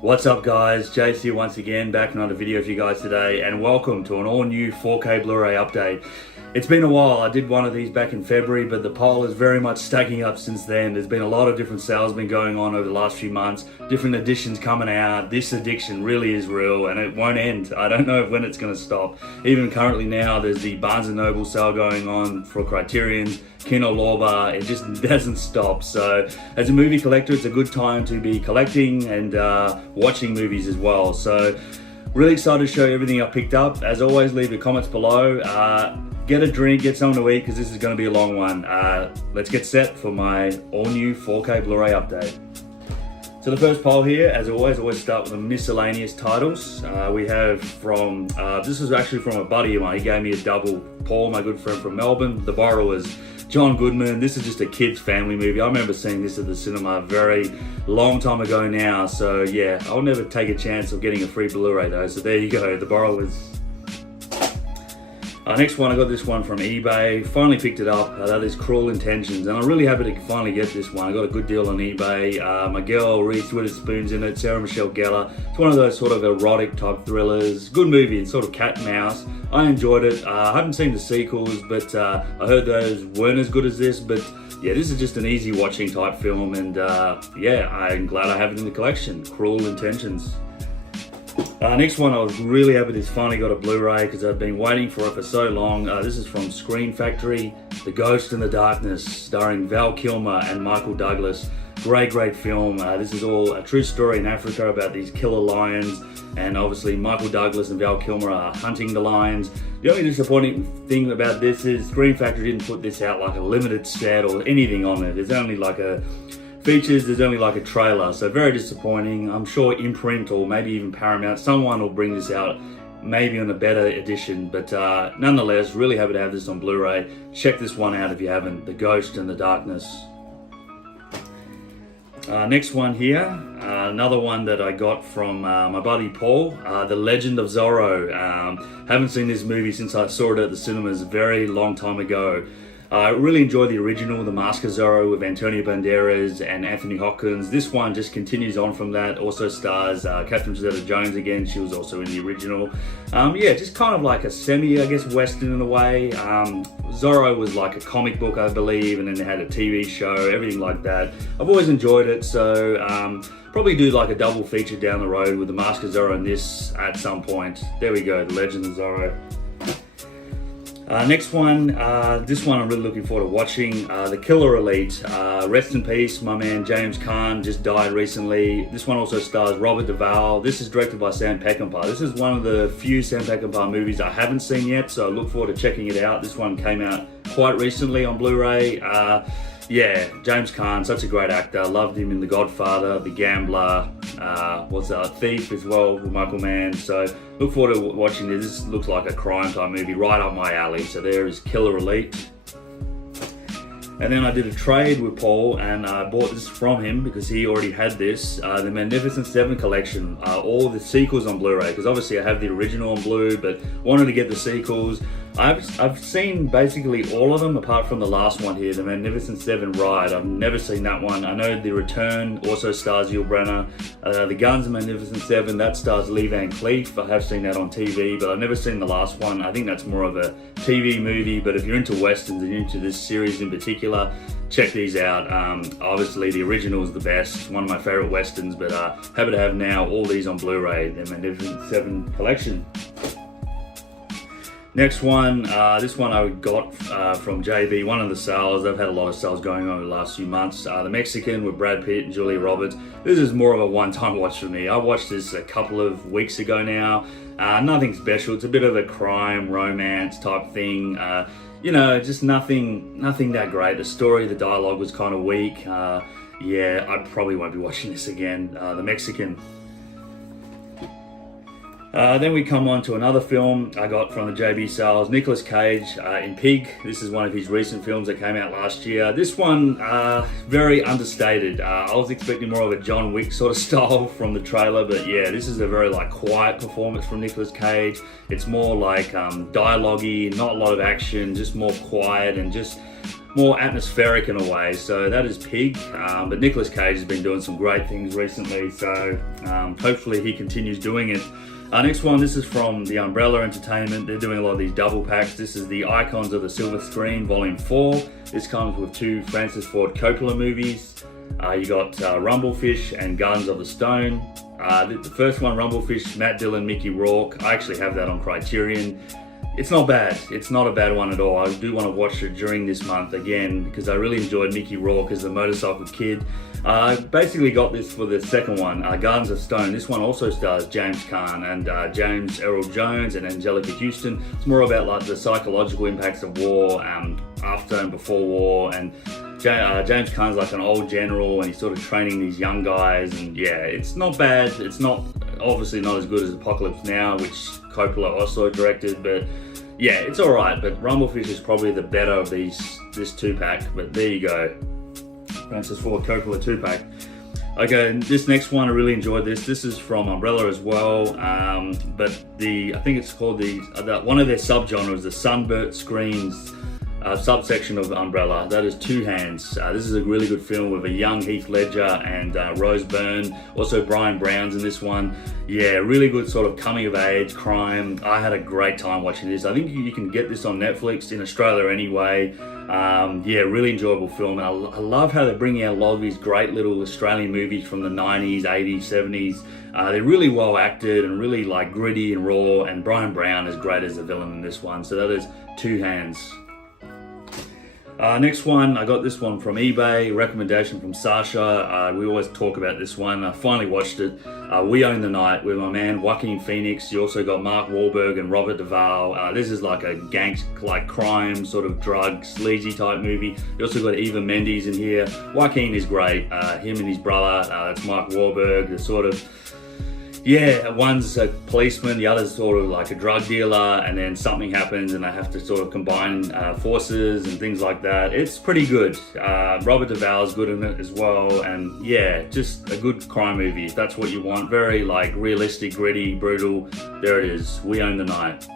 What's up guys, Jace here once again, back in another video for you guys today, and welcome to an all new 4K Blu-ray update. It's been a while. I did one of these back in February, but the poll is very much stacking up since then. There's been a lot of different sales been going on over the last few months, different editions coming out. This addiction really is real and it won't end. I don't know when it's going to stop. Even currently now, there's the Barnes & Noble sale going on for Criterion, Kino, Lorber. It just doesn't stop. So as a movie collector, it's a good time to be collecting and watching movies as well. So really excited to show you everything I picked up. As always, leave your comments below. Get a drink, get something to eat, because this is going to be a long one. Let's get set for my all-new 4K Blu-ray update. So the first poll here, as always start with the miscellaneous titles. We have from, this is actually from a buddy of mine. He gave me a double. Paul, my good friend from Melbourne. The borrowers. John Goodman. This is just a kid's family movie. I remember seeing this at the cinema a very long time ago now. So yeah, I'll never take a chance of getting a free Blu-ray though. So there you go, The Borrowers. Next one, I got this one from eBay. Finally picked it up. That is Cruel Intentions, and I'm really happy to finally get this one. I got a good deal on eBay. My girl, Reese Witherspoon's in it, Sarah Michelle Gellar. It's one of those sort of erotic type thrillers. Good movie. It's sort of cat and mouse. I enjoyed it. I haven't seen the sequels, but I heard those weren't as good as this. But yeah, this is just an easy watching type film, and yeah, I'm glad I have it in the collection. Cruel Intentions. Next one, I was really happy this finally got a Blu-ray because I've been waiting for it for so long. This is from Screen Factory, The Ghost in the Darkness, starring Val Kilmer and Michael Douglas. Great film. This is all a true story in Africa about these killer lions, and obviously Michael Douglas and Val Kilmer are hunting the lions. The only disappointing thing about this is Screen Factory didn't put this out like a limited set or anything on it. There's only like a features, there's only like a trailer, so very disappointing. I'm sure Imprint or maybe even Paramount, someone will bring this out maybe on a better edition, but nonetheless, really happy to have this on Blu-ray. Check this one out if you haven't, The Ghost in the Darkness. Next one here, another one that I got from my buddy Paul, The Legend of Zorro. Haven't seen this movie since I saw it at the cinemas a very long time ago. I really enjoyed the original, The Mask of Zorro, with Antonio Banderas and Anthony Hopkins. This one just continues on from that. Also stars Catherine Zeta-Jones again. She was also in the original. Yeah, just kind of like a semi, I guess, Western in a way. Zorro was like a comic book, I believe, and then they had a TV show, everything like that. I've always enjoyed it, so probably do like a double feature down the road with The Mask of Zorro and this at some point. There we go, The Legend of Zorro. Next one, this one I'm really looking forward to watching, The Killer Elite. Rest in peace, my man James Caan just died recently. This one also stars Robert Duvall. This is directed by Sam Peckinpah. This is one of the few Sam Peckinpah movies I haven't seen yet, so I look forward to checking it out. This one came out quite recently on Blu-ray. Yeah, James Caan, such a great actor. Loved him in The Godfather, The Gambler, Thief as well with Michael Mann. So look forward to watching this. This looks like a crime type movie right up my alley. So there is Killer Elite. And then I did a trade with Paul and I bought this from him because he already had this, the Magnificent 7 collection, all the sequels on Blu-ray, because obviously I have the original on Blu, but wanted to get the sequels. I've seen basically all of them apart from the last one here, the Magnificent 7 Ride. I've never seen that one. I know The Return also stars Yul Brynner. The Guns of Magnificent 7, that stars Lee Van Cleef. I have seen that on TV, but I've never seen the last one. I think that's more of a TV movie, but if you're into Westerns and you're into this series in particular, check these out. Obviously the original is the best, one of my favorite Westerns, but happy to have now all these on Blu-ray, the Magnificent 7 collection. Next one, this one I got from JB, one of the sales. I've had a lot of sales going on in the last few months. The Mexican with Brad Pitt and Julia Roberts. This is more of a one-time watch for me. I watched this a couple of weeks ago now. Nothing special. It's a bit of a crime, romance type thing. You know, just nothing that great. The story, the dialogue was kind of weak. Yeah, I probably won't be watching this again. The Mexican. Then we come on to another film I got from the JB sales, Nicolas Cage in Pig. This is one of his recent films that came out last year. This one, very understated. I was expecting more of a John Wick sort of style from the trailer, but yeah, this is a very like quiet performance from Nicolas Cage. It's more like dialogue-y, not a lot of action, just more quiet and just more atmospheric in a way. So that is Pig, but Nicolas Cage has been doing some great things recently, so hopefully he continues doing it. Next one, this is from the Umbrella Entertainment. They're doing a lot of these double packs. This is the Icons of the Silver Screen, Volume 4. This comes with 2 Francis Ford Coppola movies. You got Rumblefish and Gardens of the Stone. The first one, Rumblefish, Matt Dillon, Mickey Rourke. I actually have that on Criterion. It's not bad. It's not a bad one at all. I do want to watch it during this month again because I really enjoyed Mickey Rourke as the motorcycle kid. I basically got this for the second one, Gardens of Stone. This one also stars James Caan and James Earl Jones and Angelica Houston. It's more about like the psychological impacts of war, after and before war, and James Caan's like an old general and he's sort of training these young guys, and yeah, it's not bad. It's not, obviously not as good as Apocalypse Now, which Coppola also directed, but yeah, it's alright. But Rumblefish is probably the better of this 2-pack, but there you go. Francis Ford Coppola 2-pack. Okay, and this next one, I really enjoyed this. This is from Umbrella as well, but I think it's called one of their subgenres, the Sunburnt Screens subsection of Umbrella. That is Two Hands. This is a really good film with a young Heath Ledger and Rose Byrne. Also Brian Brown's in this one. Yeah, really good sort of coming of age crime. I had a great time watching this. I think you can get this on Netflix in Australia anyway. Yeah, really enjoyable film. And I love how they're bringing out a lot of these great little Australian movies from the 90s, 80s, 70s. They're really well acted and really like gritty and raw, and Brian Brown is great as the villain in this one. So that is Two Hands. Next one, I got this one from eBay, recommendation from Sasha. We always talk about this one. I finally watched it. We Own the Night with my man Joaquin Phoenix. You also got Mark Wahlberg and Robert Duvall. This is like a like crime, sort of drug, sleazy type movie. You also got Eva Mendes in here. Joaquin is great. Him and his brother, that's Mark Wahlberg. They're sort of, yeah, one's a policeman, the other's sort of like a drug dealer, and then something happens and they have to sort of combine forces and things like that. It's pretty good. Robert Duvall's good in it as well, and yeah, just a good crime movie if that's what you want. Very like realistic, gritty, brutal. There it is, We Own the Night.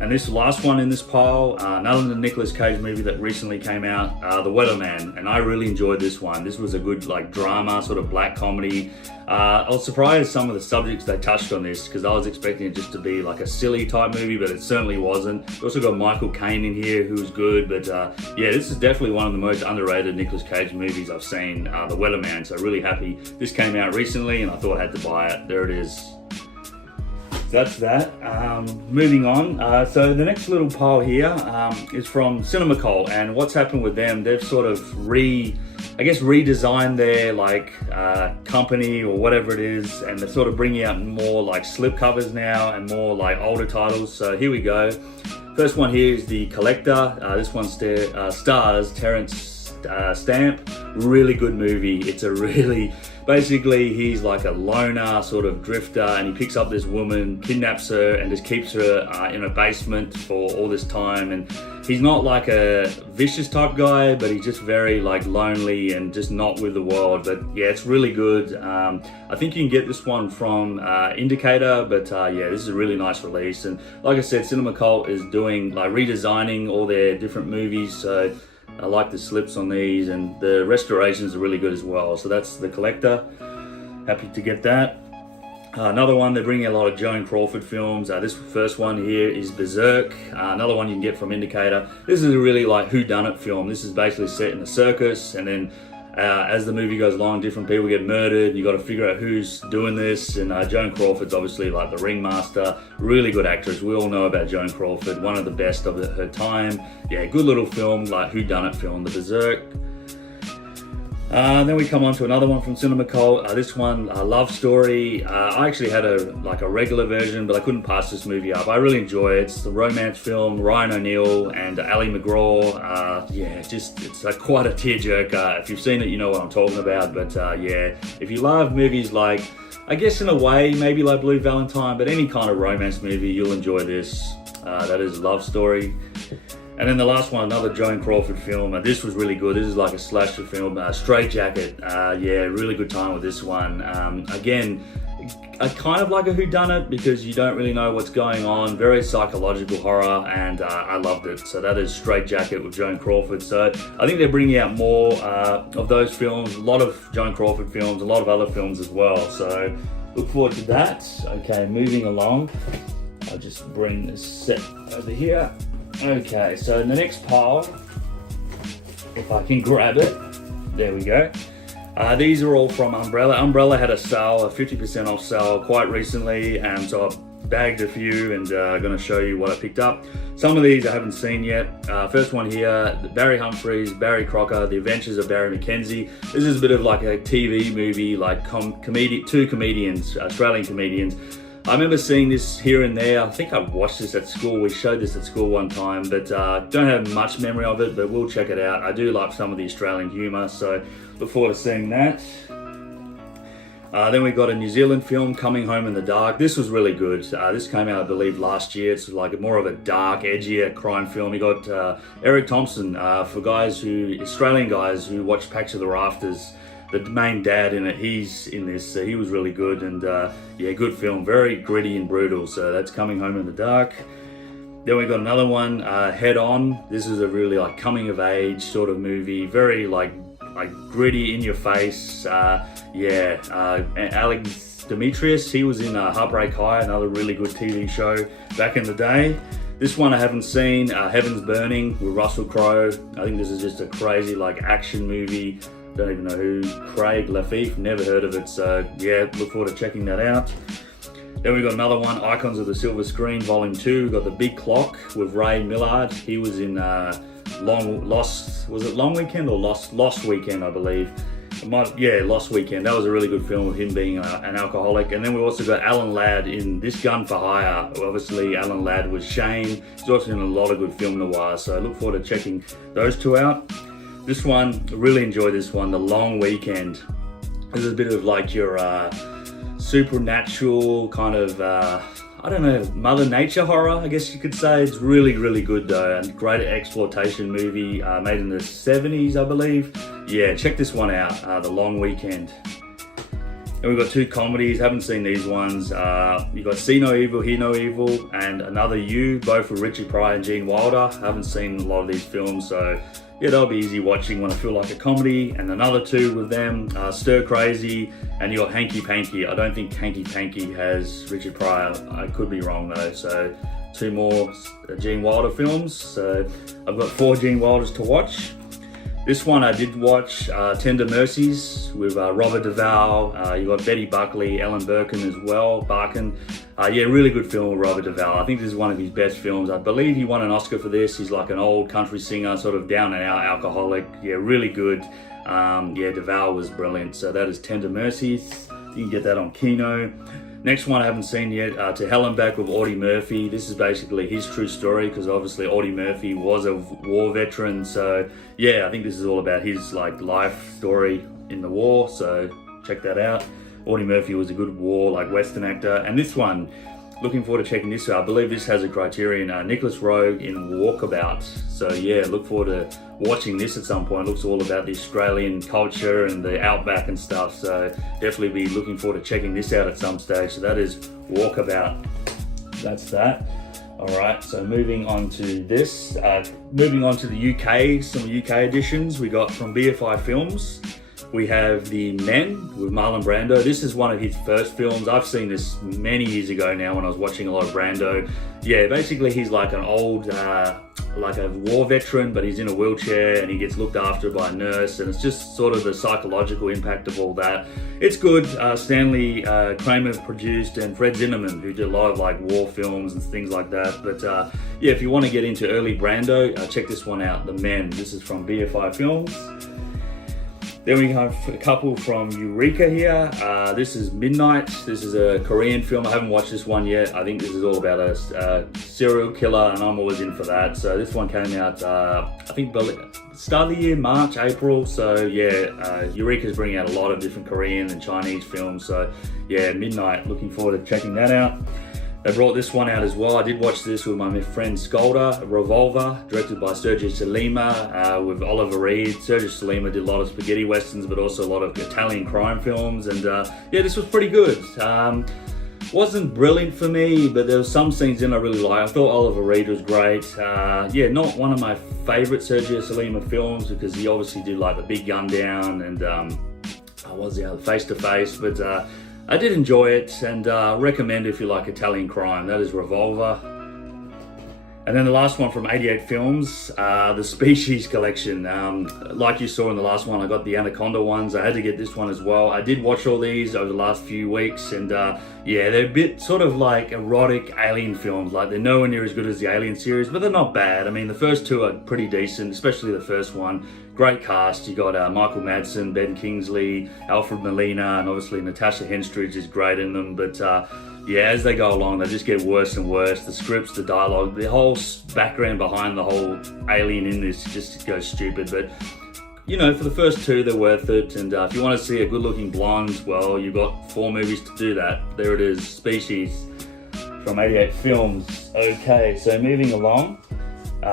And this last one in this pile, another Nicolas Cage movie that recently came out, The Weatherman, and I really enjoyed this one. This was a good like drama, sort of black comedy. I was surprised some of the subjects they touched on this, because I was expecting it just to be like a silly type movie, but it certainly wasn't. We also got Michael Caine in here, who was good, but yeah, this is definitely one of the most underrated Nicolas Cage movies I've seen, The Weatherman, so really happy. This came out recently and I thought I had to buy it. There it is. That's that. Moving on. So the next little pile here is from Cinefile, and what's happened with them, they've sort of redesigned their like company or whatever it is, and they're sort of bringing out more like slipcovers now and more like older titles. So here we go. First one here is The Collector. This one stars Terrence Stamp. Really good movie. It's a really, basically he's like a loner sort of drifter, and he picks up this woman, kidnaps her, and just keeps her in a basement for all this time. And he's not like a vicious type guy, but he's just very like lonely and just not with the world. But yeah, it's really good. I think you can get this one from Indicator, but yeah, this is a really nice release. And like I said, Cinefile is doing like redesigning all their different movies, so I like the slips on these, and the restorations are really good as well. So that's The Collector. Happy to get that. Another one, they're bringing a lot of Joan Crawford films. This first one here is Berserk. Another one you can get from Indicator. This is a really like whodunit film. This is basically set in a circus, and then as the movie goes along, different people get murdered. You got to figure out who's doing this, and Joan Crawford's obviously like the ringmaster. Really good actress. We all know about Joan Crawford, one of the best of her time. Yeah, good little film, like whodunit film, The Berserk. Then we come on to another one from Cinefile. This one, Love Story. I actually had a regular version, but I couldn't pass this movie up. I really enjoy it. It's the romance film, Ryan O'Neal and Ali McGraw. Yeah, it's quite a tearjerker. If you've seen it, you know what I'm talking about. But yeah, if you love movies like, I guess in a way, maybe like Blue Valentine, but any kind of romance movie, you'll enjoy this. That is Love Story. And then the last one, another Joan Crawford film. This was really good. This is like a slasher film, Straight Jacket. Yeah, really good time with this one. Again, kind of like a whodunit because you don't really know what's going on. Very psychological horror, and I loved it. So that is Straight Jacket with Joan Crawford. So I think they're bringing out more of those films, a lot of Joan Crawford films, a lot of other films as well. So look forward to that. Okay, moving along. I'll just bring this set over here. Okay, so in the next pile, if I can grab it, there we go. These are all from Umbrella. Umbrella had a sale, a 50% off sale quite recently, and so I bagged a few and I'm going to show you what I picked up. Some of these I haven't seen yet. First one here, Barry Humphries, Barry Crocker, The Adventures of Barry Mackenzie. This is a bit of like a TV movie, like two comedians, Australian comedians. I remember seeing this here and there. I think I watched this at school. We showed this at school one time, but don't have much memory of it, but we'll check it out. I do like some of the Australian humour, so look forward to seeing that. Then we got a New Zealand film, Coming Home in the Dark. This was really good. This came out, I believe, last year. It's like more of a dark, edgier crime film. You got Eric Thompson, for Australian guys who watch Pax of the Rafters. The main dad in it, he's in this, so he was really good, and yeah, good film, very gritty and brutal. So that's Coming Home in the Dark. Then we got another one, Head On. This is a really like coming of age sort of movie, very like gritty, in your face. Alex Demetrius, he was in Heartbreak High, another really good TV show back in the day. This one I haven't seen, Heaven's Burning with Russell Crowe. I think this is just a crazy like action movie. Don't even know who, Craig Lafitte, never heard of it, so yeah, look forward to checking that out. Then we got another one, Icons of the Silver Screen, Volume 2. We got The Big Clock with Ray Millard. He was in Lost Weekend, I believe. Lost Weekend. That was a really good film with him being an alcoholic. And then we also got Alan Ladd in This Gun for Hire. Obviously, Alan Ladd was Shane. He's also in a lot of good film noir, so I look forward to checking those two out. This one, really enjoyed this one, The Long Weekend. This is a bit of like your supernatural kind of, I don't know, Mother Nature horror, I guess you could say. It's really, really good though, and great exploitation movie, made in the 70s, I believe. Yeah, check this one out, The Long Weekend. And we've got two comedies, haven't seen these ones. You've got See No Evil, Hear No Evil, and Another You, both with Richard Pryor and Gene Wilder. Haven't seen a lot of these films, so yeah, that'll be easy watching when I feel like a comedy. And another two with them, Stir Crazy, and you got Hanky Panky. I don't think Hanky Panky has Richard Pryor. I could be wrong though. So two more Gene Wilder films. So I've got 4 Gene Wilders to watch. This one I did watch, Tender Mercies with Robert Duvall. You got Betty Buckley, Ellen Barkin as well. Yeah, really good film with Robert Duvall. I think this is one of his best films. I believe he won an Oscar for this. He's like an old country singer, sort of down and out alcoholic. Yeah, really good. Yeah, Duvall was brilliant. So that is Tender Mercies. You can get that on Kino. Next one I haven't seen yet, To Hell and Back with Audie Murphy. This is basically his true story, because obviously Audie Murphy was a war veteran. So yeah, I think this is all about his like life story in the war. So check that out. Audie Murphy was a good war like Western actor. And this one, looking forward to checking this out. I believe this has a Criterion, Nicholas Roeg in Walkabout. So yeah, look forward to watching this at some point. It looks all about the Australian culture and the outback and stuff. So definitely be looking forward to checking this out at some stage. So that is Walkabout. That's that. All right, so moving on to this. Moving on to the UK, some UK editions we got from BFI Films. We have The Men with Marlon Brando. This is one of his first films. I've seen this many years ago now when I was watching a lot of Brando. Yeah, basically he's like an old, like a war veteran, but he's in a wheelchair and he gets looked after by a nurse, and it's just sort of the psychological impact of all that. It's good. Stanley Kramer produced, and Fred Zinnemann, who did a lot of like war films and things like that. But yeah, if you want to get into early Brando, check this one out, The Men. This is from BFI Films. Then we have a couple from Eureka here. This is Midnight. This is a Korean film. I haven't watched this one yet. I think this is all about a serial killer, and I'm always in for that. So this one came out, I think, start of the year, March, April. So yeah, Eureka's bringing out a lot of different Korean and Chinese films. So yeah, Midnight. Looking forward to checking that out. They brought this one out as well. I did watch this with my friend Skolda, Revolver, directed by Sergio Salima, with Oliver Reed. Sergio Salima did a lot of spaghetti westerns, but also a lot of Italian crime films. And yeah, this was pretty good. Wasn't brilliant for me, but there were some scenes in I really liked. I thought Oliver Reed was great. Yeah, not one of my favorite Sergio Solima films because he obviously did like the big gun down and was the other Face to Face, but I did enjoy it and recommend if you like Italian crime. That is Revolver. And then the last one from 88 Films, the Species collection. Like you saw in the last one, I got the Anaconda ones. I had to get this one as well. I did watch all these over the last few weeks, and yeah, they're a bit sort of like erotic alien films. Like they're nowhere near as good as the Alien series, but they're not bad. I mean, the first two are pretty decent, especially the first one. Great cast. You got Michael Madsen, Ben Kingsley, Alfred Molina, and obviously Natasha Henstridge is great in them. But yeah, as they go along, they just get worse and worse. The scripts, the dialogue, the whole background behind the whole alien in this just goes stupid. But you know, for the first two, they're worth it. And if you want to see a good-looking blonde, well, you've got 4 movies to do that. There it is, Species from 88 Films. Okay, so moving along.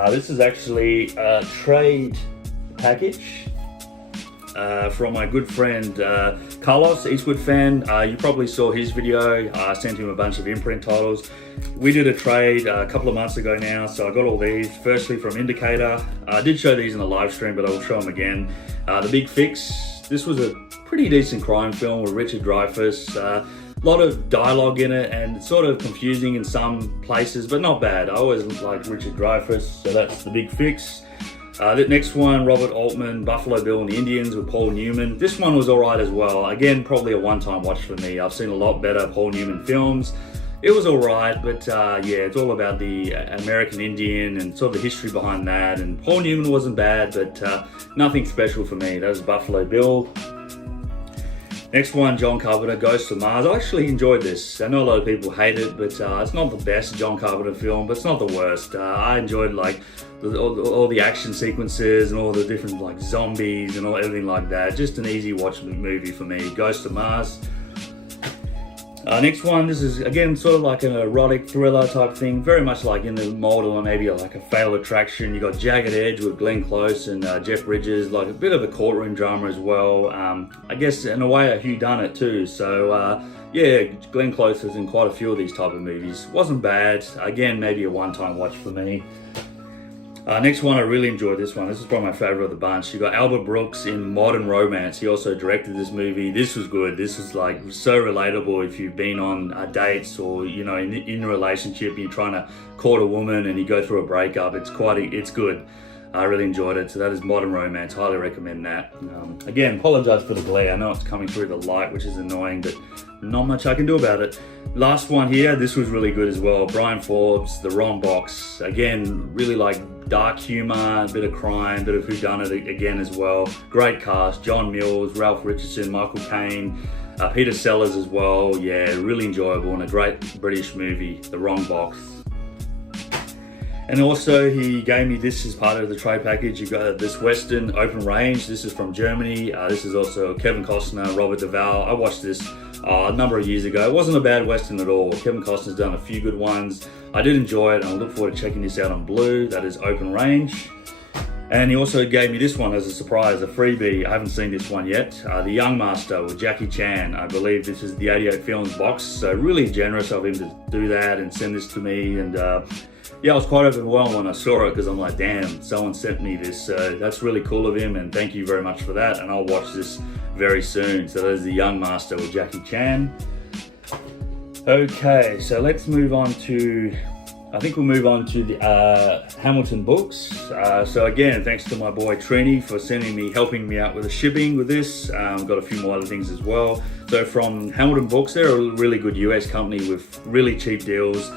This is actually a trade package from my good friend Carlos, Eastwood fan. You probably saw his video. I sent him a bunch of imprint titles. We did a trade a couple of months ago now, so I got all these. Firstly from Indicator. I did show these in the live stream, but I will show them again. The Big Fix. This was a pretty decent crime film with Richard Dreyfuss. A lot of dialogue in it and it's sort of confusing in some places, but not bad. I always liked Richard Dreyfuss, so that's The Big Fix. The next one, Robert Altman, Buffalo Bill and the Indians with Paul Newman. This one was alright as well. Again, probably a one-time watch for me. I've seen a lot better Paul Newman films. It was alright, but yeah, it's all about the American Indian and sort of the history behind that. And Paul Newman wasn't bad, but nothing special for me. That was Buffalo Bill. Next one, John Carpenter, Ghost of Mars. I actually enjoyed this. I know a lot of people hate it, but it's not the best John Carpenter film, but it's not the worst. I enjoyed like all the action sequences and all the different like zombies and everything like that. Just an easy watch movie for me, Ghost of Mars. Next one, this is again sort of like an erotic thriller type thing, very much like in the mold of maybe like a Fatal Attraction. You got Jagged Edge with Glenn Close and Jeff Bridges, like a bit of a courtroom drama as well. I guess in a way a whodunit too. So yeah, Glenn Close is in quite a few of these type of movies. Wasn't bad. Again, maybe a one-time watch for me. Next one, I really enjoyed this one. This is probably my favorite of the bunch. You got Albert Brooks in Modern Romance. He also directed this movie. This was good. This is like so relatable if you've been on dates or, you know, in a relationship, you're trying to court a woman and you go through a breakup. It's good. I really enjoyed it. So that is Modern Romance. Highly recommend that. Again, apologize for the glare. I know it's coming through the light, which is annoying, but not much I can do about it. Last one here, this was really good as well. Brian Forbes, The Wrong Box. Again, really like dark humor, a bit of crime, a bit of whodunit again as well. Great cast, John Mills, Ralph Richardson, Michael Caine, Peter Sellers as well. Yeah, really enjoyable and a great British movie, The Wrong Box. And also he gave me this as part of the trade package. You got this Western Open Range. This is from Germany. This is also Kevin Costner, Robert Duvall. I watched this a number of years ago. It wasn't a bad Western at all. Kevin Costner's done a few good ones. I did enjoy it and I look forward to checking this out on Blue. That is Open Range. And he also gave me this one as a surprise, a freebie. I haven't seen this one yet. The Young Master with Jackie Chan. I believe this is the 88 Films box. So really generous of him to do that and send this to me. And yeah, I was quite overwhelmed when I saw it because I'm like, damn, someone sent me this. So that's really cool of him and thank you very much for that. And I'll watch this very soon. So that is The Young Master with Jackie Chan. Okay, so let's move on to, I think we'll move on to the Hamilton books. So again, thanks to my boy Trini for helping me out with the shipping with this. Got a few more other things as well. So from Hamilton Books, they're a really good US company with really cheap deals.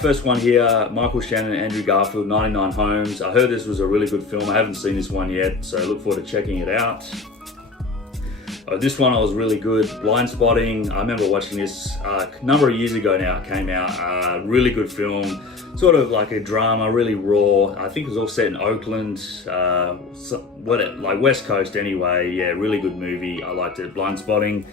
First one here, Michael Shannon and Andrew Garfield, 99 Homes. I heard this was a really good film. I haven't seen this one yet, so I look forward to checking it out. This one was really good, Blind Spotting. I remember watching this a number of years ago now. It came out, really good film, sort of like a drama, really raw. I think it was all set in Oakland, like West Coast anyway. Yeah, really good movie. I liked it, Blind Spotting.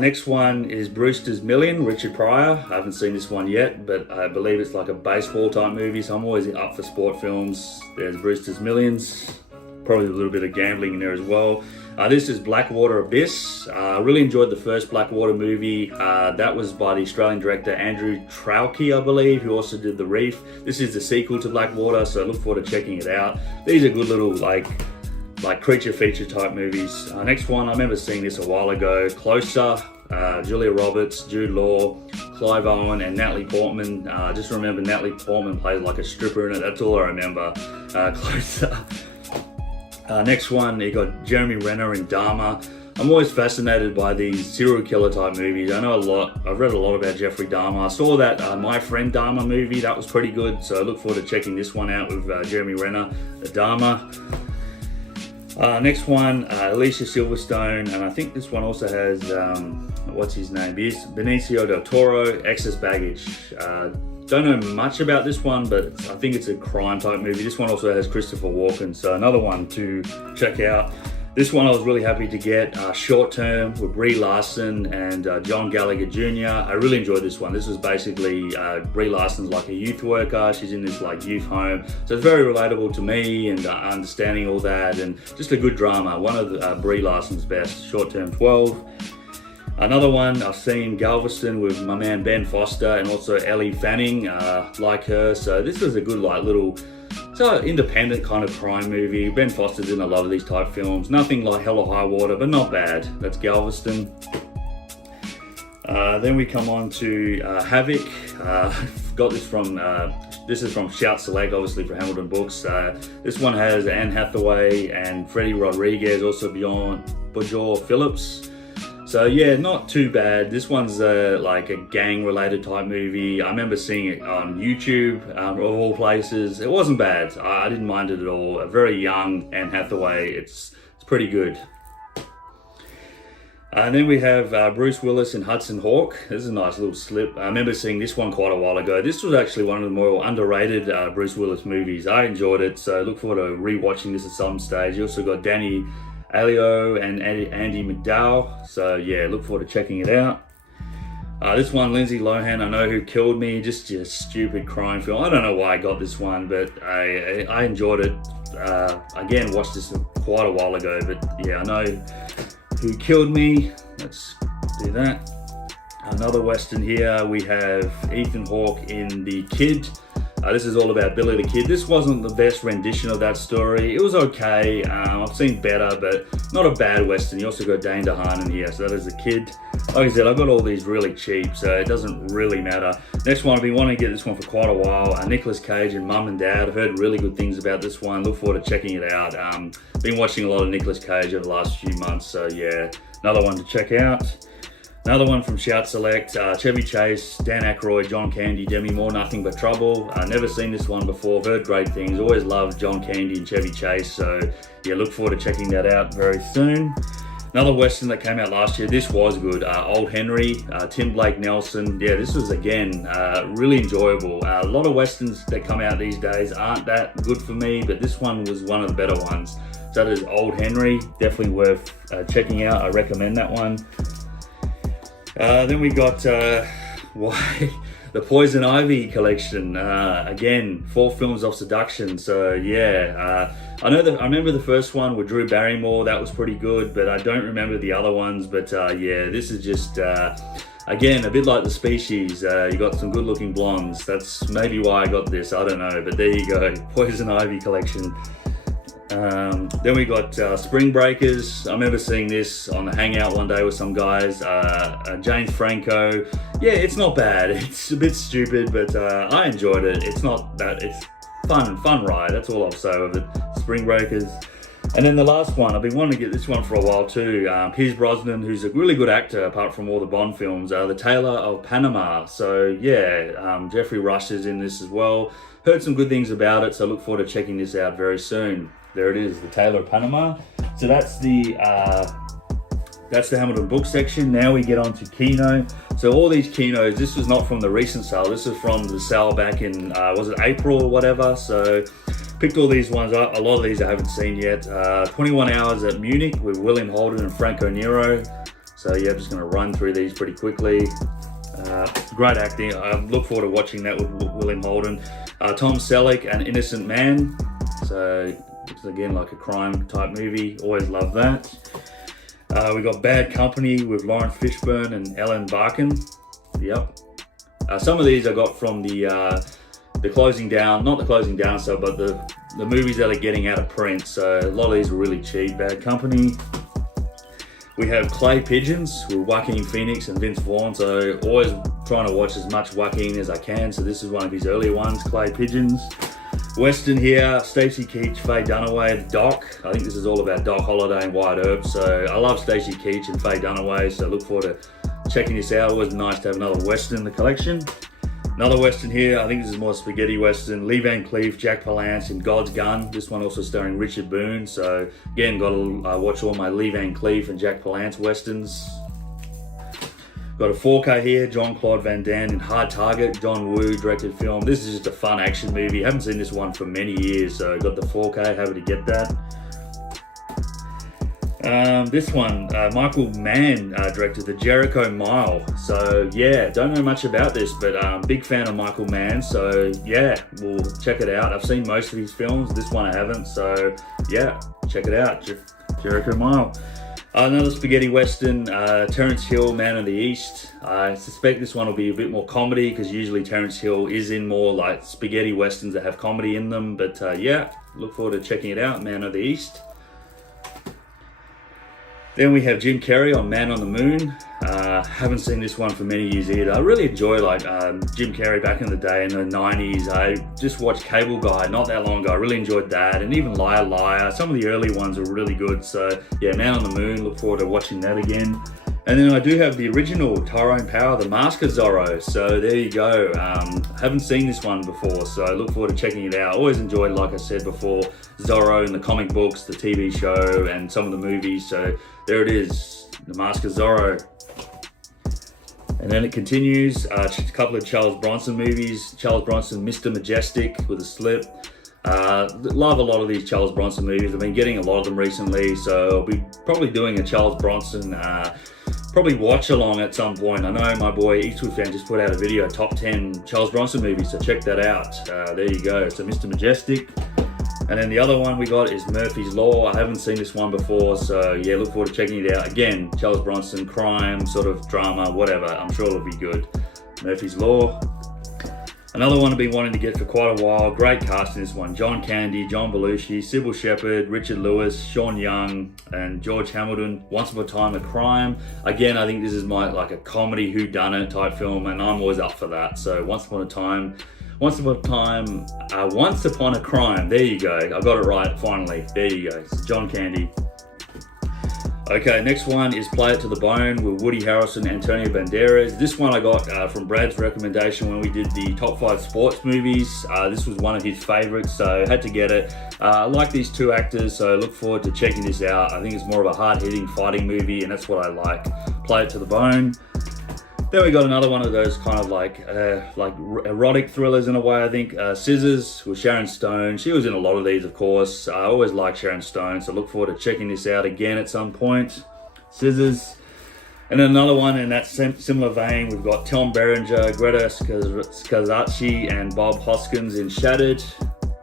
Next one is Brewster's Million, Richard Pryor. I haven't seen this one yet, but I believe it's like a baseball type movie, so I'm always up for sport films. There's Brewster's Millions. probably a little bit of gambling in there as well. This is Blackwater Abyss. I really enjoyed the first Blackwater movie. That was by the Australian director Andrew Traucki, I believe, who also did The Reef. This is the sequel to Blackwater, so I look forward to checking it out. These are good little like creature feature type movies. Next one, I remember seeing this a while ago. Closer, Julia Roberts, Jude Law, Clive Owen, and Natalie Portman. Just remember Natalie Portman plays like a stripper in it. That's all I remember. Closer. Next one, you got Jeremy Renner in Dharma. I'm always fascinated by these serial killer type movies. I know a lot. I've read a lot about Jeffrey Dahmer. I saw that My Friend Dahmer movie. That was pretty good. So I look forward to checking this one out with Jeremy Renner, Dahmer. Next one, Alicia Silverstone, and I think this one also has, what's his name? Benicio del Toro, Excess Baggage. Don't know much about this one, but I think it's a crime type movie. This one also has Christopher Walken, so another one to check out. This one I was really happy to get, Short Term with Brie Larson and John Gallagher Jr. I really enjoyed this one. This was basically Brie Larson's like a youth worker. She's in this like youth home, so it's very relatable to me and understanding all that, and just a good drama. One of Brie Larson's best. Short Term 12. Another one, I've seen Galveston with my man Ben Foster and also Ellie Fanning, like her. So this was a good like little, so independent kind of crime movie. Ben Foster's in a lot of these type films. Nothing like Hell or High Water, but not bad. That's Galveston. Then we come on to Havoc. Got this from, this is from Shout Select, obviously for Hamilton Books. This one has Anne Hathaway and Freddie Rodriguez, also beyond Bajor Phillips. So yeah, not too bad. This one's like a gang-related type movie. I remember seeing it on YouTube, of all places. It wasn't bad. I didn't mind it at all. A very young Anne Hathaway. It's pretty good. And then we have Bruce Willis in Hudson Hawk. This is a nice little slip. I remember seeing this one quite a while ago. This was actually one of the more underrated Bruce Willis movies. I enjoyed it, so I look forward to rewatching this at some stage. You also got Danny Alio and Andy McDowell, so yeah, look forward to checking it out. This one, Lindsay Lohan, I Know Who Killed Me, just a stupid crime film. I don't know why I got this one, but I enjoyed it. Again, watched this quite a while ago, but yeah, I Know Who Killed Me. Let's do that. Another Western here, we have Ethan Hawke in The Kid. This is all about Billy the Kid. This wasn't the best rendition of that story. It was okay. I've seen better, but not a bad Western. You also got Dane DeHaan in here, so that is The Kid. Like I said, I got all these really cheap, so it doesn't really matter. Next one, I've been wanting to get this one for quite a while. Nicolas Cage and Mum and Dad. I've heard really good things about this one. Look forward to checking it out. Been watching a lot of Nicolas Cage over the last few months, so yeah, another one to check out. Another one from Shout Select, Chevy Chase, Dan Aykroyd, John Candy, Demi Moore, Nothing But Trouble. Never seen this one before, I've heard great things. Always loved John Candy and Chevy Chase, so yeah, look forward to checking that out very soon. Another Western that came out last year, this was good, Old Henry, Tim Blake Nelson. Yeah, this was, again, really enjoyable. A lot of Westerns that come out these days aren't that good for me, but this one was one of the better ones. So that is Old Henry, definitely worth checking out. I recommend that one. Then we got the Poison Ivy collection. Again, 4 films of seduction. So yeah, I remember the first one with Drew Barrymore. That was pretty good, but I don't remember the other ones. But yeah, this is just again a bit like The Species. You got some good-looking blondes. That's maybe why I got this. I don't know, but there you go, Poison Ivy collection. Then we got Spring Breakers. I remember seeing this on the hangout one day with some guys. James Franco. Yeah, it's not bad. It's a bit stupid, but I enjoyed it. It's not that. It's fun ride. That's all I'll say of it. Spring Breakers. And then the last one, I've been wanting to get this one for a while too. Pierce Brosnan, who's a really good actor apart from all the Bond films. The Tailor of Panama. So yeah, Jeffrey Rush is in this as well. Heard some good things about it, so I look forward to checking this out very soon. There it is, The Tailor of Panama. So that's the Hamilton book section. Now we get on to Kino. So all these Kinos, this was not from the recent sale. This is from the sale back in, was it April or whatever? So picked all these ones up. A lot of these I haven't seen yet. 21 Hours at Munich with William Holden and Franco Nero. So yeah, I'm just gonna run through these pretty quickly. Great acting. I look forward to watching that with William Holden. Tom Selleck and Innocent Man. So It's again like a crime type movie. Always love that. We got Bad Company with Lawrence Fishburne and Ellen Barkin. Yep. Some of these I got from the closing down, not the closing down sale, but the movies that are getting out of print. So a lot of these were really cheap. Bad Company. We have Clay Pigeons with Joaquin Phoenix and Vince Vaughn. So always trying to watch as much Joaquin as I can. So this is one of his earlier ones, Clay Pigeons. Western here, Stacey Keach, Faye Dunaway, Doc. I think this is all about Doc Holliday and Wyatt Earp. So I love Stacey Keach and Faye Dunaway. So look forward to checking this out. Always nice to have another Western in the collection. Another Western here, I think this is more spaghetti Western. Lee Van Cleef, Jack Palance in God's Gun. This one also starring Richard Boone. So again, got to watch all my Lee Van Cleef and Jack Palance Westerns. Got a 4K here, Jean-Claude Van Damme in Hard Target, John Woo directed film. This is just a fun action movie. Haven't seen this one for many years, so got the 4K, happy to get that. This one, Michael Mann directed, The Jericho Mile. So yeah, don't know much about this, but big fan of Michael Mann. So yeah, we'll check it out. I've seen most of his films. This one I haven't. So yeah, check it out. Jericho Mile. Another spaghetti western, Terence Hill, Man of the East. I suspect this one will be a bit more comedy because usually Terence Hill is in more like spaghetti westerns that have comedy in them. But yeah, look forward to checking it out, Man of the East. Then we have Jim Carrey on Man on the Moon. Haven't seen this one for many years either. I really enjoy Jim Carrey back in the day in the 90s. I just watched Cable Guy not that long ago. I really enjoyed that. And even Liar Liar. Some of the early ones are really good. So yeah, Man on the Moon. Look forward to watching that again. And then I do have the original Tyrone Power, The Mask of Zorro. So there you go. Haven't seen this one before, so I look forward to checking it out. Always enjoyed, like I said before, Zorro in the comic books, the TV show, and some of the movies. So there it is, The Mask of Zorro. And then it continues, a couple of Charles Bronson movies. Charles Bronson, Mr. Majestic with a slip. Love a lot of these Charles Bronson movies. I've been getting a lot of them recently, so I'll be probably doing a Charles Bronson probably watch along at some point. I know my boy Eastwood Fan just put out a video, top 10 Charles Bronson movies, so check that out. There you go, so Mr. Majestic. And then the other one we got is Murphy's Law. I haven't seen this one before, so yeah, look forward to checking it out. Again, Charles Bronson, crime, sort of drama, whatever. I'm sure it'll be good. Murphy's Law. Another one I've been wanting to get for quite a while. Great cast in this one. John Candy, John Belushi, Sybil Shepherd, Richard Lewis, Sean Young, and George Hamilton. Once Upon a Time, a Crime. Again, I think this is like a comedy whodunit type film, and I'm always up for that. So Once Upon a Crime. There you go. I got it right finally. There you go. So John Candy. Okay, next one is Play It to the Bone with Woody Harrelson, Antonio Banderas. This one I got from Brad's recommendation when we did the top 5 sports movies. This was one of his favorites, so had to get it. I like these two actors, so I look forward to checking this out. I think it's more of a hard-hitting fighting movie, and that's what I like. Play It to the Bone. Then we got another one of those kind of like erotic thrillers in a way, I think. Scissors with Sharon Stone. She was in a lot of these, of course. I always like Sharon Stone, so look forward to checking this out again at some point. Scissors. And then another one in that similar vein, we've got Tom Berenger, Greta Scazacci, and Bob Hoskins in Shattered.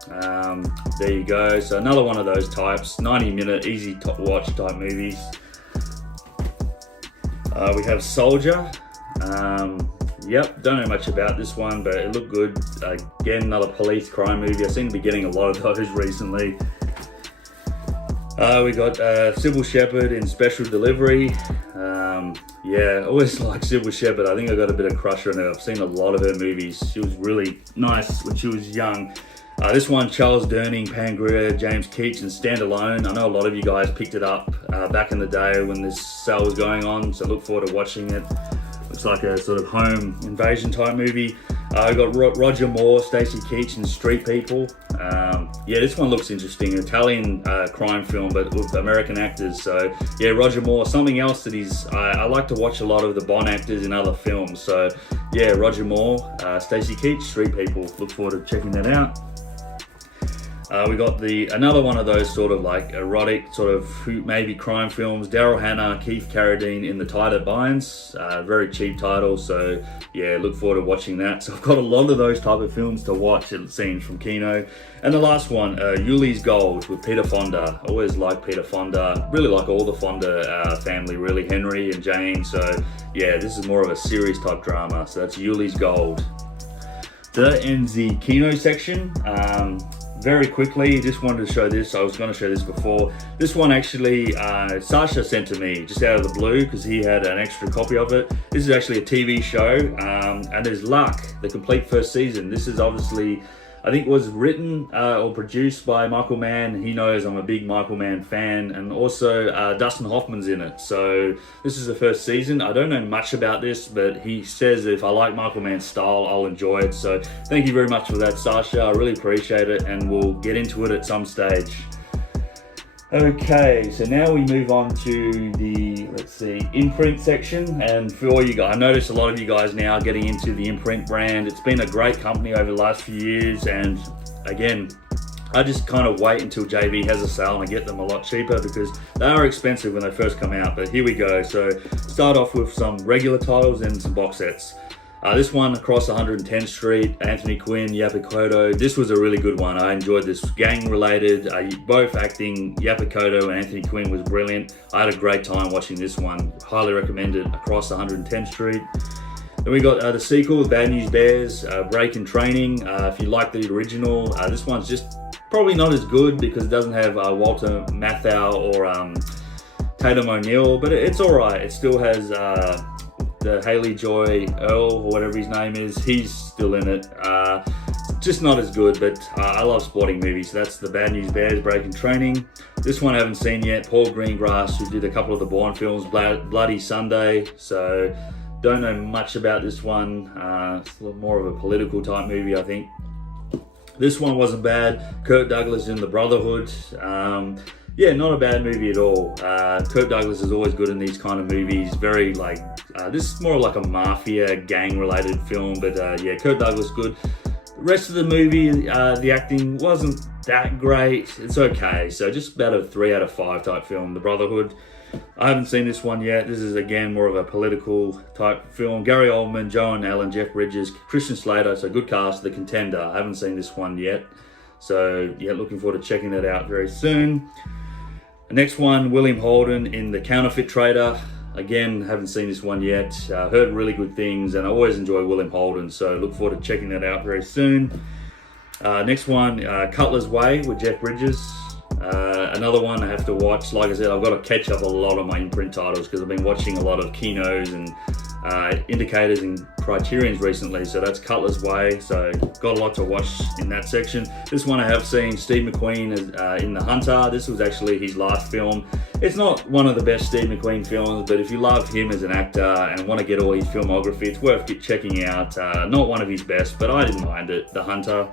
There you go. So another one of those types, 90-minute, easy to watch type movies. We have Soldier. Yep, don't know much about this one, but it looked good. Again, another police crime movie. I seem to be getting a lot of those recently. We got Sybil Shepherd in Special Delivery. Yeah, I always like Sybil Shepherd. I think I got a bit of crush on her. I've seen a lot of her movies. She was really nice when she was young. This one, Charles Durning, Pam Grier, James Keach, and Stand Alone. I know a lot of you guys picked it up back in the day when this sale was going on, so look forward to watching it. Looks like a sort of home invasion type movie. I got Roger Moore, Stacey Keach, and Street People. Yeah, this one looks interesting. Italian crime film, but with American actors. So yeah, Roger Moore. Something else that I like to watch a lot of the Bond actors in other films. So yeah, Roger Moore, Stacey Keach, Street People. Look forward to checking that out. We got another one of those sort of like erotic, sort of maybe crime films. Daryl Hannah, Keith Carradine in The Tide That Binds. Very cheap title, so yeah, look forward to watching that. So I've got a lot of those type of films to watch, it seems, from Kino. And the last one, Yuli's Gold with Peter Fonda. Always like Peter Fonda. Really like all the Fonda family, really, Henry and Jane. So yeah, this is more of a serious type drama. So that's Yuli's Gold. So that ends the Kino section. Very quickly, just wanted to show this. I was going to show this before. This one actually, Sasha sent to me just out of the blue because he had an extra copy of it. This is actually a TV show, and there's Luck, the complete first season. This is obviously, I think it was written or produced by Michael Mann. He knows I'm a big Michael Mann fan, and also Dustin Hoffman's in it. So this is the first season. I don't know much about this, but he says if I like Michael Mann's style, I'll enjoy it. So thank you very much for that, Sasha. I really appreciate it, and we'll get into it at some stage. Okay, so now we move on to the, let's see, imprint section. And for all you guys, I notice a lot of you guys now are getting into the imprint brand. It's been a great company over the last few years, and again, I just kind of wait until JB has a sale and I get them a lot cheaper because they are expensive when they first come out. But here we go. So start off with some regular titles and some box sets. This one, Across 110th Street, Anthony Quinn, Yapikoto. This was a really good one. I enjoyed this. Gang related, both acting. Yapikoto and Anthony Quinn was brilliant. I had a great time watching this one. Highly recommended, Across 110th Street. Then we got the sequel, Bad News Bears, Break in Training. If you like the original, this one's just probably not as good because it doesn't have Walter Matthau or Tatum O'Neill, but it's all right. It still has the Haley Joy Earl, or whatever his name is. He's still in it. Just not as good, but I love sporting movies. So that's the Bad News Bears, Break in Training. This one I haven't seen yet. Paul Greengrass, who did a couple of the Bourne films, Bloody Sunday. So don't know much about this one. It's a little more of a political type movie, I think. This one wasn't bad. Kirk Douglas in The Brotherhood. Yeah, not a bad movie at all. Kirk Douglas is always good in these kind of movies. Very like, this is more like a mafia gang related film, but yeah, Kirk Douglas good. The rest of the movie, the acting wasn't that great. It's okay. So just about a 3 out of 5 type film, The Brotherhood. I haven't seen this one yet. This is again more of a political type film. Gary Oldman, Joan Allen, Jeff Bridges, Christian Slater, so good cast. The Contender. I haven't seen this one yet. So yeah, looking forward to checking that out very soon. The next one, William Holden in The Counterfeit Trader. Again, haven't seen this one yet. Heard really good things, and I always enjoy William Holden, so look forward to checking that out very soon. Next one, Cutler's Way with Jeff Bridges. Another one I have to watch. Like I said, I've got to catch up a lot of my imprint titles because I've been watching a lot of Kinos and Indicators and Criterions recently, so that's Cutler's Way. So got a lot to watch in that section. This one I have seen, Steve McQueen in The Hunter. This was actually his last film. It's not one of the best Steve McQueen films, but if you love him as an actor and want to get all his filmography, it's worth checking out. Not one of his best, but I didn't mind it, The Hunter.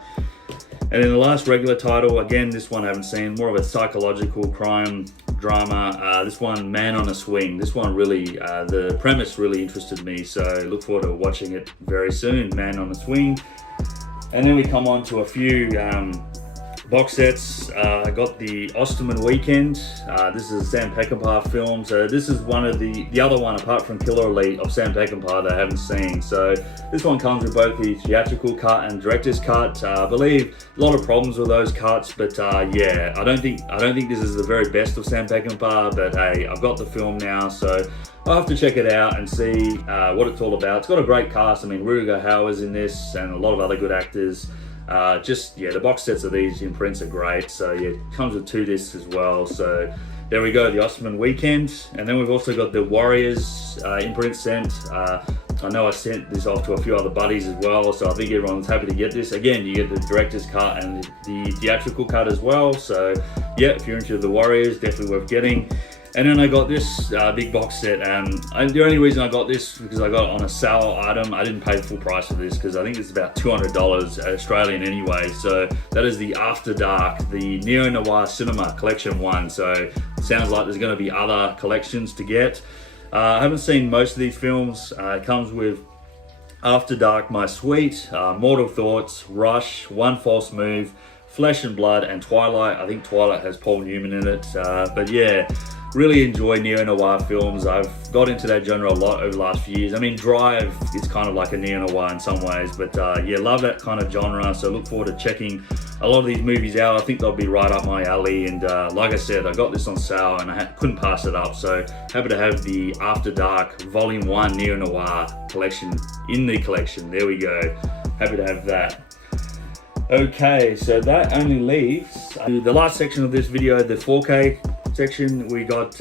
And then the last regular title, again, this one I haven't seen, more of a psychological crime drama. This one, Man on a Swing. This one really, the premise really interested me, so look forward to watching it very soon, Man on a Swing. And then we come on to a few box sets. I got the Osterman Weekend. This is a Sam Peckinpah film, so this is one of the other one apart from Killer Elite of Sam Peckinpah that I haven't seen. So this one comes with both the theatrical cut and director's cut. I believe a lot of problems with those cuts, but yeah, I don't think this is the very best of Sam Peckinpah, but hey, I've got the film now, so I'll have to check it out and see what it's all about. It's got a great cast. I mean, Rutger Hauer's in this and a lot of other good actors. Just, yeah, the box sets of these imprints are great. So yeah, it comes with 2 discs as well. So there we go, the Osterman Weekend. And then we've also got the Warriors imprint sent. I know I sent this off to a few other buddies as well, so I think everyone's happy to get this. Again, you get the director's cut and the theatrical cut as well. So yeah, if you're into the Warriors, definitely worth getting. And then I got this big box set, and the only reason I got this because I got it on a sale item. I didn't pay full price for this because I think it's about $200 Australian anyway. So that is the After Dark, the Neo Noir Cinema Collection 1. So it sounds like there's going to be other collections to get. I haven't seen most of these films. It comes with After Dark, My Sweet, Mortal Thoughts, Rush, One False Move, Flesh and Blood and Twilight. I think Twilight has Paul Newman in it. But yeah, really enjoy neo-noir films. I've got into that genre a lot over the last few years. I mean, Drive is kind of like a neo-noir in some ways, but yeah, love that kind of genre. So look forward to checking a lot of these movies out. I think they'll be right up my alley. And like I said, I got this on sale and I couldn't pass it up. So happy to have the After Dark Volume 1 neo-noir collection in the collection. There we go. Happy to have that. Okay, so that only leaves the last section of this video, the 4K section. We got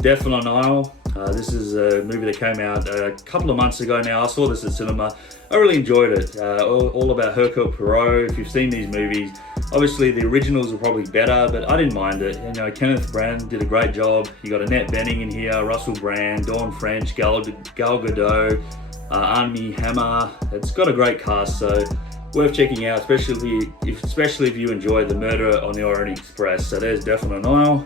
Death on an Isle. This is a movie that came out a couple of months ago now. I saw this at cinema. I really enjoyed it. All about Hercule Poirot. If you've seen these movies, obviously the originals are probably better, but I didn't mind it. You know, Kenneth Branagh did a great job. You got Annette Bening in here, Russell Brand, Dawn French, Gal Gadot, Armie Hammer. It's got a great cast, so worth checking out, especially if you enjoy The Murder on the Orient Express. So there's Death on an Isle.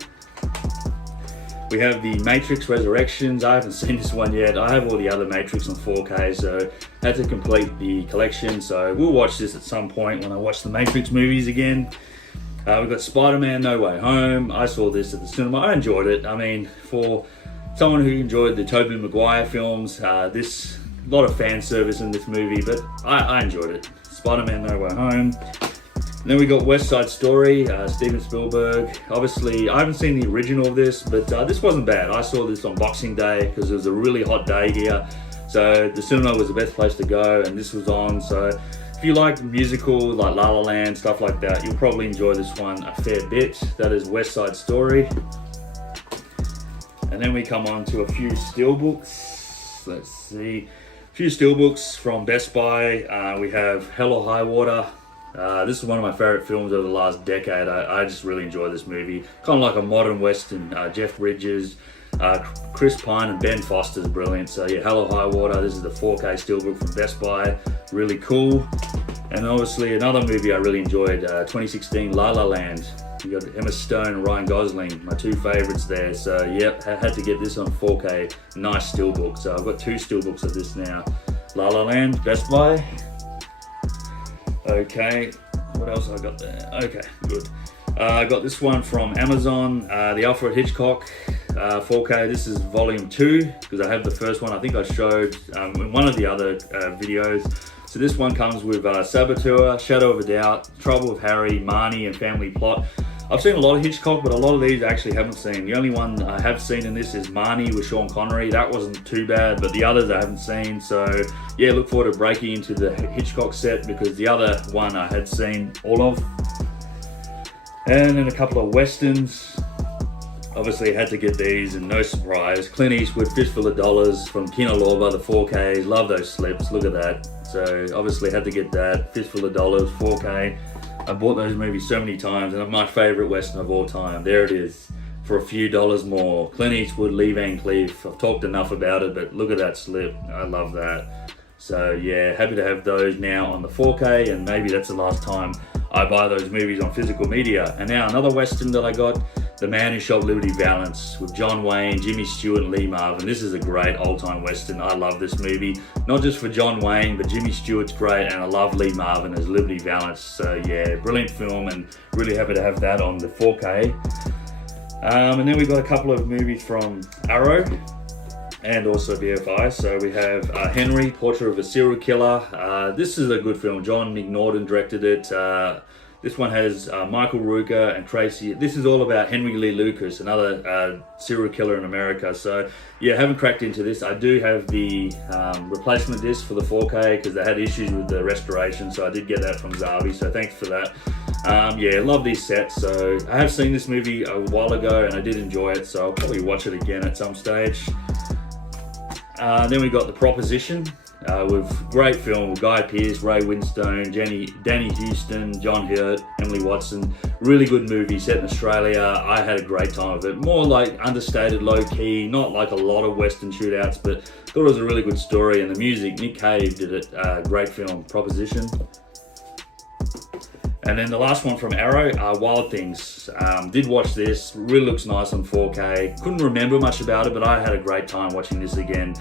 We have the Matrix Resurrections. I haven't seen this one yet. I have all the other Matrix on 4K, so had to complete the collection. So we'll watch this at some point when I watch the Matrix movies again. We've got Spider-Man No Way Home. I saw this at the cinema. I enjoyed it. I mean, for someone who enjoyed the Tobey Maguire films, this a lot of fan service in this movie, but I enjoyed it. Spider-Man No Way Home. And then we got West Side Story, Steven Spielberg. Obviously, I haven't seen the original of this, but this wasn't bad. I saw this on Boxing Day because it was a really hot day here. So the cinema was the best place to go, and this was on. So if you like musicals like La La Land, stuff like that, you'll probably enjoy this one a fair bit. That is West Side Story. And then we come on to a few steelbooks. Let's see. A few steelbooks from Best Buy. We have Hell or High Water. This is one of my favorite films over the last decade. I just really enjoy this movie. Kind of like a modern Western. Jeff Bridges, Chris Pine and Ben Foster's brilliant. So yeah, Hell or High Water. This is the 4K steelbook from Best Buy. Really cool. And obviously another movie I really enjoyed, 2016 La La Land. You got Emma Stone and Ryan Gosling, my two favorites there. So yep, I had to get this on 4K. Nice steelbook. So I've got two steelbooks of this now. La La Land, Best Buy. Okay, what else I got there? Okay, good. I got this one from Amazon, the Alfred Hitchcock 4K. This is volume 2 because I have the first one. I think I showed in one of the other videos. So this one comes with Saboteur, Shadow of a Doubt, Trouble with Harry, Marnie and Family Plot. I've seen a lot of Hitchcock, but a lot of these I actually haven't seen. The only one I have seen in this is Marnie with Sean Connery. That wasn't too bad, but the others I haven't seen. So yeah, look forward to breaking into the Hitchcock set because the other one I had seen all of. And then a couple of Westerns. Obviously had to get these and no surprise. Clint Eastwood, Fistful of Dollars from Kino Lorber, the 4Ks. Love those slips, look at that. So obviously had to get that. Fistful of Dollars, 4K. I bought those movies so many times and my favorite Western of all time. There it is, for a few dollars more. Clint Eastwood, Lee Van Cleef. I've talked enough about it, but look at that slip. I love that. So yeah, happy to have those now on the 4K, and maybe that's the last time I buy those movies on physical media. And now another Western that I got, The Man Who Shot Liberty Valance with John Wayne, Jimmy Stewart and Lee Marvin. This is a great old-time Western. I love this movie. Not just for John Wayne, but Jimmy Stewart's great, and I love Lee Marvin as Liberty Valance. So yeah, brilliant film, and really happy to have that on the 4K. And then we got a couple of movies from Arrow and also BFI. So we have Henry, Portrait of a Serial Killer. This is a good film. John McNaughton directed it. This one has Michael Rooker and Tracy. This is all about Henry Lee Lucas, another serial killer in America. So yeah, haven't cracked into this. I do have the replacement disc for the 4K because they had issues with the restoration. So I did get that from Zavvi. So thanks for that. Yeah, love these sets. So I have seen this movie a while ago and I did enjoy it. So I'll probably watch it again at some stage. Then we got The Proposition. With great film with Guy Pearce, Ray Winstone, Danny Houston, John Hurt, Emily Watson. Really good movie set in Australia. I had a great time with it. More like understated, low key, not like a lot of Western shootouts, but thought it was a really good story. And the music, Nick Cave did it. Great film, Proposition. And then the last one from Arrow, Wild Things. Did watch this, really looks nice on 4K. Couldn't remember much about it, but I had a great time watching this again.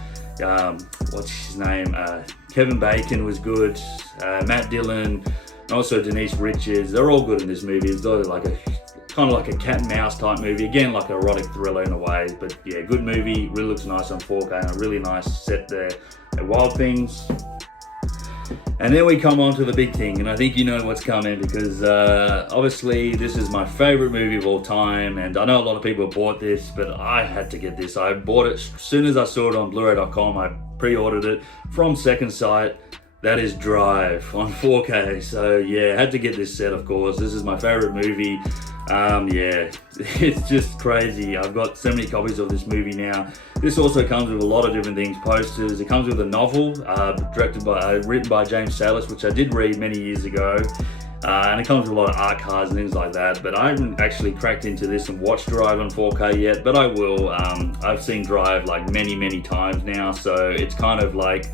What's his name? Kevin Bacon was good. Matt Dillon, and also Denise Richards. They're all good in this movie. It's like a kind of like a cat and mouse type movie. Again, like an erotic thriller in a way, but yeah, good movie. Really looks nice on 4K, and a really nice set there at Wild Things. And then we come on to the big thing, and I think you know what's coming, because obviously this is my favorite movie of all time, and I know a lot of people have bought this, but I had to get this. I bought it as soon as I saw it on Blu-ray.com. I pre-ordered it from Second Sight. That is Drive on 4K. So yeah, had to get this set, of course. This is my favorite movie. Yeah, it's just crazy. I've got so many copies of this movie now. This also comes with a lot of different things, posters. It comes with a novel written by James Salis, which I did read many years ago. And it comes with a lot of art cards and things like that. But I haven't actually cracked into this and watched Drive on 4K yet, but I will. I've seen Drive like many times now, so it's kind of like,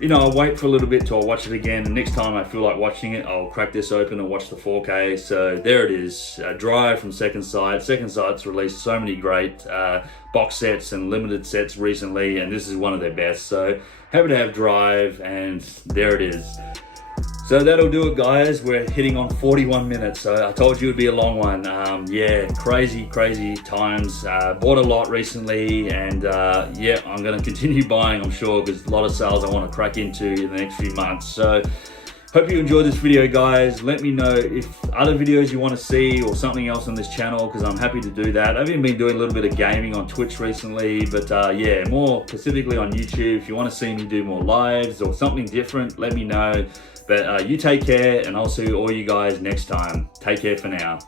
you know, I'll wait for a little bit till I watch it again, and next time I feel like watching it, I'll crack this open and watch the 4K. So there it is, Drive from Second Sight. Second Sight's released so many great box sets and limited sets recently, and this is one of their best. So happy to have Drive, and there it is. So that'll do it, guys. We're hitting on 41 minutes, so I told you it'd be a long one. Yeah, crazy times. Bought a lot recently, and yeah, I'm gonna continue buying, I'm sure, because a lot of sales I want to crack into in the next few months. So hope you enjoyed this video, guys. Let me know if other videos you want to see or something else on this channel, because I'm happy to do that. I've even been doing a little bit of gaming on Twitch recently, but yeah, more specifically on YouTube. If you want to see me do more lives or something different, let me know. But you take care, and I'll see all you guys next time. Take care for now.